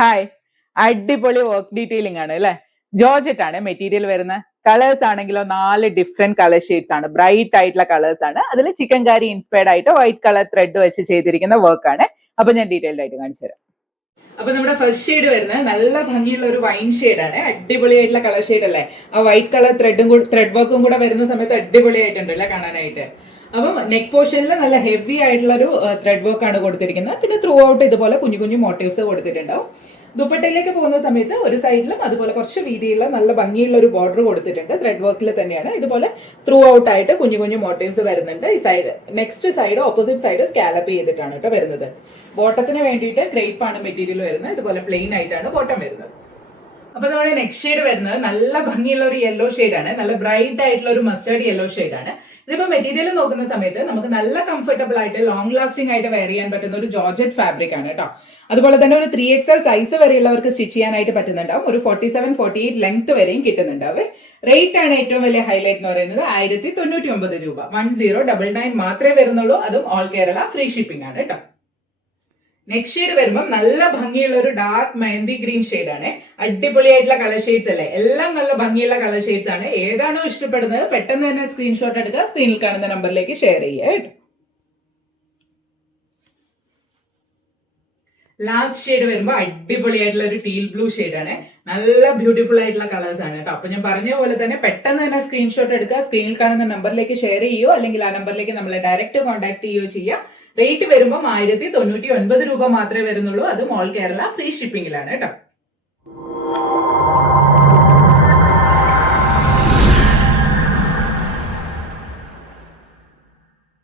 Hi, അടിപൊളി work detailing ആണ് അല്ലെ. ജോർജറ്റ് ആണ് മെറ്റീരിയൽ വരുന്ന. കളേഴ്സ് ആണെങ്കിലോ 4 ഡിഫറെന്റ് കളർ ഷെയ്ഡ്സ് ആണ്, ബ്രൈറ്റ് ആയിട്ടുള്ള കളേഴ്സ് ആണ്. അതിൽ ചിക്കൻ കാരി ഇൻസ്പയർഡ് ആയിട്ട് വൈറ്റ് കളർ ത്രെഡ് വെച്ച് ചെയ്തിരിക്കുന്ന വർക്ക് ആണ്. അപ്പൊ ഞാൻ ഡീറ്റെയിൽഡ് ആയിട്ട് കാണിച്ചു തരാം. അപ്പൊ നമ്മുടെ ഫസ്റ്റ് ഷെയ്ഡ് വരുന്നത് നല്ല ഭംഗിയുള്ള ഒരു വൈൻ ഷെയ്ഡ് ആണ്. അടിപൊളിയായിട്ടുള്ള കളർ ഷെയ്ഡ് അല്ലേ. ആ വൈറ്റ് കളർ ത്രെഡ് വർക്കും കൂടെ വരുന്ന സമയത്ത് അടിപൊളിയായിട്ടുണ്ട് അല്ലെ കാണാനായിട്ട്. അപ്പം നെക്ക് പോർഷനിൽ നല്ല ഹെവി ആയിട്ടുള്ള ഒരു ത്രെഡ് വർക്ക് ആണ് കൊടുത്തിരിക്കുന്നത്. പിന്നെ ത്രൂ ഔട്ട് ഇതുപോലെ കുഞ്ഞു കുഞ്ഞു മോട്ടീവ്സ് കൊടുത്തിട്ടുണ്ടാവും. ദുപ്പട്ടയിലേക്ക് പോകുന്ന സമയത്ത് ഒരു സൈഡിലും അതുപോലെ കുറച്ച് വീതിയുള്ള നല്ല ഭംഗിയുള്ള ഒരു ബോർഡർ കൊടുത്തിട്ടുണ്ട്. ത്രെഡ് വർക്കിൽ തന്നെയാണ്. ഇതുപോലെ ത്രൂ ഔട്ട് ആയിട്ട് കുഞ്ഞു കുഞ്ഞു മോട്ടീവ്സ് വരുന്നുണ്ട്. ഈ side next side opposite side scallop ചെയ്തിട്ടാണ് കേട്ടോ വരുന്നത്. ബോട്ടത്തിന് വേണ്ടിയിട്ട് ക്രേപ്പ് ആണ് മെറ്റീരിയൽ വരുന്നത്. ഇതുപോലെ പ്ലെയിൻ ആയിട്ടാണ് ബോട്ടം വരുന്നത്. അപ്പൊ നമ്മുടെ നെക്സ്റ്റ് ഷെയ്ഡ് വരുന്നത് നല്ല ഭംഗിയുള്ള ഒരു യെല്ലോ ഷെയ്ഡ് ആണ്. നല്ല ബ്രൈറ്റ് ആയിട്ടുള്ള ഒരു മസ്റ്റേർഡ് യെല്ലോ ഷെയ്ഡ് ആണ്. ഇതിപ്പോ മെറ്റീരിയൽ നോക്കുന്ന സമയത്ത് നമുക്ക് നല്ല കംഫർട്ടബിൾ ആയിട്ട് ലോങ് ലാസ്റ്റിംഗ് ആയിട്ട് വെയർ ചെയ്യാൻ പറ്റുന്ന ഒരു ജോർജറ്റ് ഫാബ്രിക് ആണ് കേട്ടോ. അതുപോലെ തന്നെ ഒരു 3XL സൈസ് വരെയുള്ളവർക്ക് സ്റ്റിച്ച് ചെയ്യാനായിട്ട് പറ്റുന്നുണ്ടാവും. ഒരു 47-48 ലെങ്ത് വരെയും കിട്ടുന്നുണ്ടാവും. റേറ്റ് ആണ് ഏറ്റവും വലിയ ഹൈലൈറ്റ് എന്ന് പറയുന്നത് 1099 രൂപ. 1099 മാത്രമേ വരുന്നുള്ളൂ. അതും ഓൾ കേരള ഫ്രീ ഷിപ്പിംഗ് ആണ് കേട്ടോ. നെക്സ്റ്റ് ഷെയ്ഡ് വരുമ്പോൾ നല്ല ഭംഗിയുള്ള ഒരു ഡാർക്ക് മെഹന്തി ഗ്രീൻ ഷെയ്ഡ് ആണ്. അടിപൊളിയായിട്ടുള്ള കളർ ഷെയ്ഡ്സ് അല്ലേ. എല്ലാം നല്ല ഭംഗിയുള്ള കളർ ഷെയ്ഡ്സ് ആണ്. ഏതാണോ ഇഷ്ടപ്പെടുന്നത് പെട്ടെന്ന് തന്നെ സ്ക്രീൻഷോട്ട് എടുക്കുക. സ്ക്രീനിൽ കാണുന്ന നമ്പറിലേക്ക് ഷെയർ ചെയ്യുക കേട്ടോ. ലാസ്റ്റ് ഷെയ്ഡ് വരുമ്പോൾ അടിപൊളിയായിട്ടുള്ള ഒരു ടീൽ ബ്ലൂ ഷെയ്ഡ് ആണ്. നല്ല ബ്യൂട്ടിഫുൾ ആയിട്ടുള്ള കളേഴ്സ് ആണ് കേട്ടോ. അപ്പൊ ഞാൻ പറഞ്ഞ പോലെ തന്നെ പെട്ടെന്ന് തന്നെ സ്ക്രീൻഷോട്ട് എടുക്കുക. സ്ക്രീനിൽ കാണുന്ന നമ്പറിലേക്ക് ഷെയർ ചെയ്യുകയോ അല്ലെങ്കിൽ ആ നമ്പറിലേക്ക് നമ്മളെ ഡയറക്റ്റ് കോൺടാക്ട് ചെയ്യുകയോ ചെയ്യാം. റേറ്റ് വരുമ്പോൾ 1099 രൂപ മാത്രമേ വരുന്നുള്ളൂ. അതും ഓൾ കേരള ഫ്രീ ഷിപ്പിംഗിലാണ് കേട്ടോ.